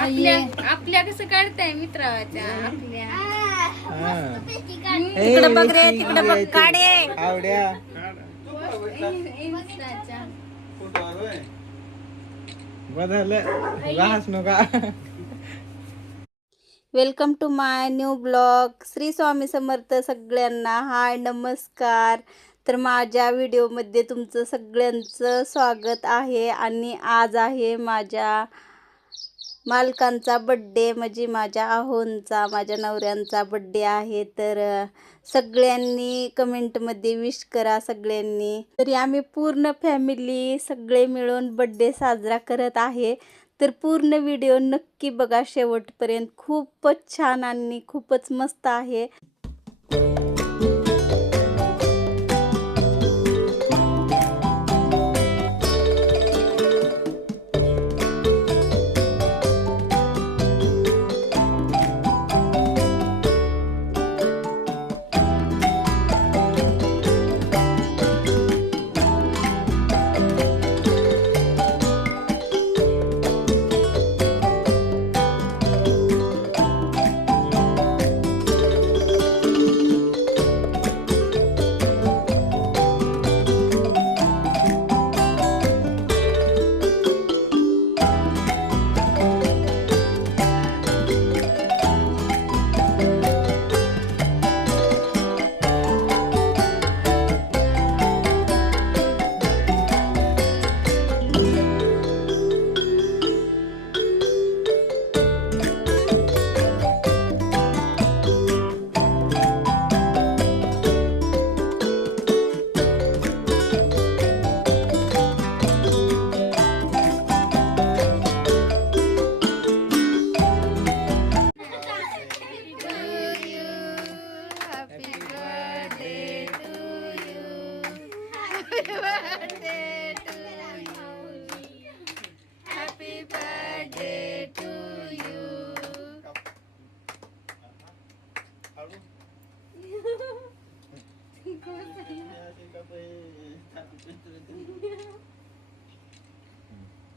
आपल्या कसं काढताय मित्राच्या आपल्या तिकडे बघ रे, तिकडे बघ काढे आवड्या इंस्टाच्या बदल वाहस नका. Welcome to my new blog. Shri Swami Samarth सगळ्यांना. हाय नमस्कार. तर माझ्या व्हिडिओमध्ये तुमचं सगळ्यांचं स्वागत आहे. आणि आज आहे माझ्या मालकांचा बड्डे, म्हणजे माझ्या आहोंचा, माझ्या नवऱ्यांचा बड्डे आहे. तर सगळ्यांनी कमेंटमध्ये विश करा सगळ्यांनी. तरी आम्ही पूर्ण फॅमिली सगळे मिळून बड्डे साजरा करत आहे. तर पूर्ण व्हिडिओ नक्की बघा शेवटपर्यंत. खूपच छान आणि खूपच मस्त आहे.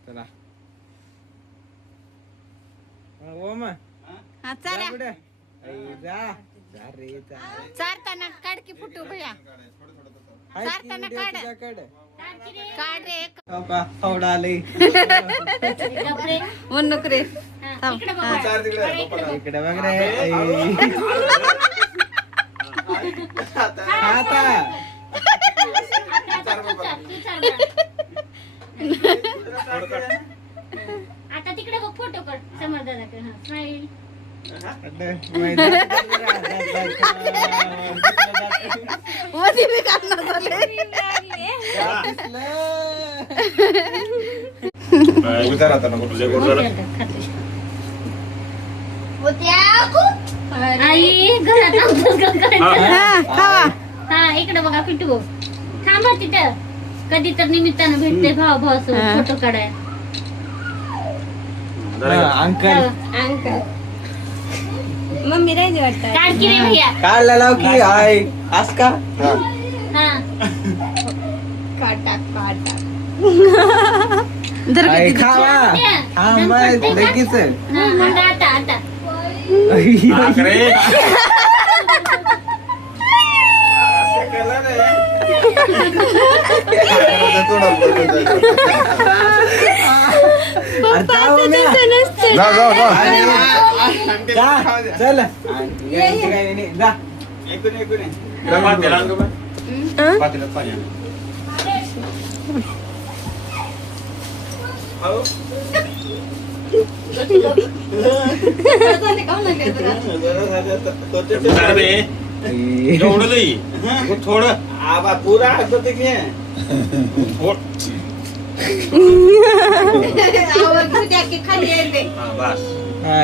चला ओमा हा चारा जा जा रे जा. चारताना काढ की फुटू भया. चारताना काढ काढ रे. बाबा थोडा आले म्हणूक रे. इकडे बघ रे. आता आता तिकडे बघ फोटो काढ समर्दादाकडे. हा स्माईल. मध्ये मी काढणार झाले. आई घरात खावा. हा इकडे बघा पिटू. थांबा तिथं. कधी तर निमित्तानं भेटते भाव भाव फोटो काढाय. अंकल अंकल मम्मी राहिली वाटतं. काढ की रे भैया. काढला लाव की आय आस का. हा काटा काटा आय खावा. हा मग लगेच आता आता चल थोडं आबा पुरा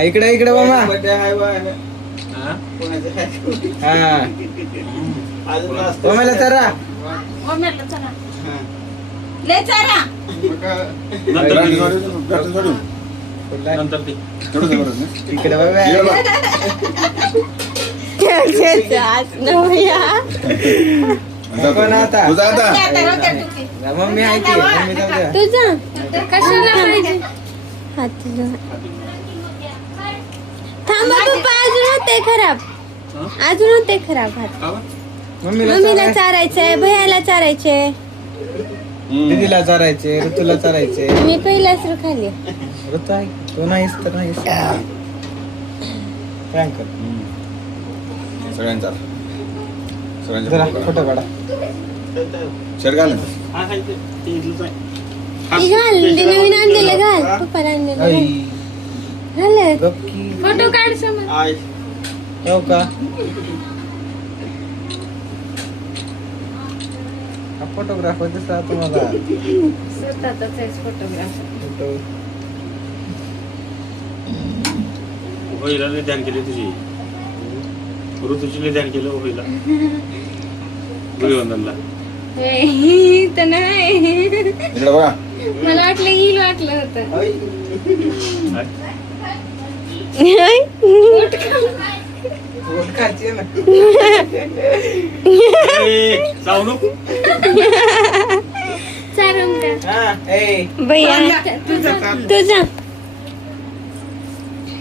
इकडे इकडे बाबा. मला चरा ले चारा. इकडे बाबा. कोण आता मम्मी आहे की मम्मी जाऊ द्या. तुझं कशाला पाहिजे. होते खराब, अजून होते खराब हात. मम्मीला चारायचंय, भैयाला चारायचे, दीदीला चारायचे, ऋतूला चारायचे. मी पहिलाच खाली. ऋतू आहे तू नाहीस तर नाहीस. प्रँक कर. सगळ्यांचा जरा फोटो काढा. शर्ट घाल ना. ती घाल, ते नवीन आणलेलं घाल, पप्पाला आणलेलं घाल. घाल. गप्पी. फोटो काढ समोर. हो का हा फोटोग्राफर दिसला तुम्हाला. स्वतःचाच फोटोग्राफर. फोटो होईला लय ध्यान केले तुझी, ऋतूची लय ध्यान केलं होईला. गुरुवंदनला तर नाही, इकडे बघा. मला वाटलं येईल, वाटलं होतं. खायची ना. जाऊ नको. चारून का? हा ए भैया तुझा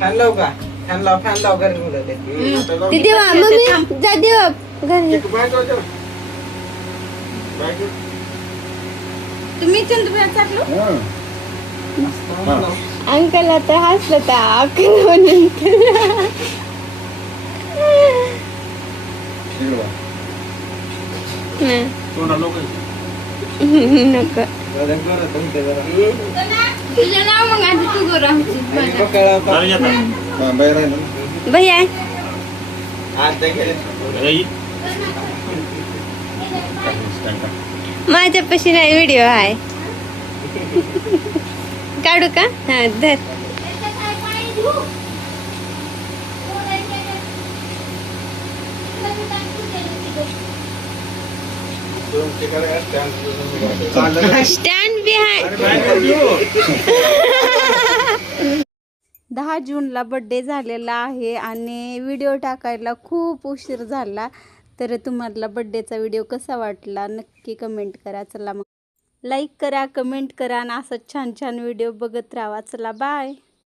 फॅन लाव का? फॅन लाव घरी मुलं ते. ते देवा मम्मी जा देवा घरी. तुम्ही चंद्रपूर चाललो. हा. अंकल आता हसलं तर अंकल इकडे बघा. सोना लोक नको तुझं नाव मग आता तू गोरा होतीस माझ्या. बाहेर आहे ना. भैया माझ्यापाशी नाही व्हिडिओ आहे. काढू का? हा धर. स्टँड बी आहे. 10 जूनला बड्डे झालेला आहे आणि व्हिडिओ टाकायला खूप उशीर झाला. तर तुम्हाला बड्डेचा व्हिडिओ कसा वाटला नक्की कमेंट करा. चला मग लाईक करा, कमेंट करा आणि असं छान छान व्हिडिओ बघत राहा. चला बाय.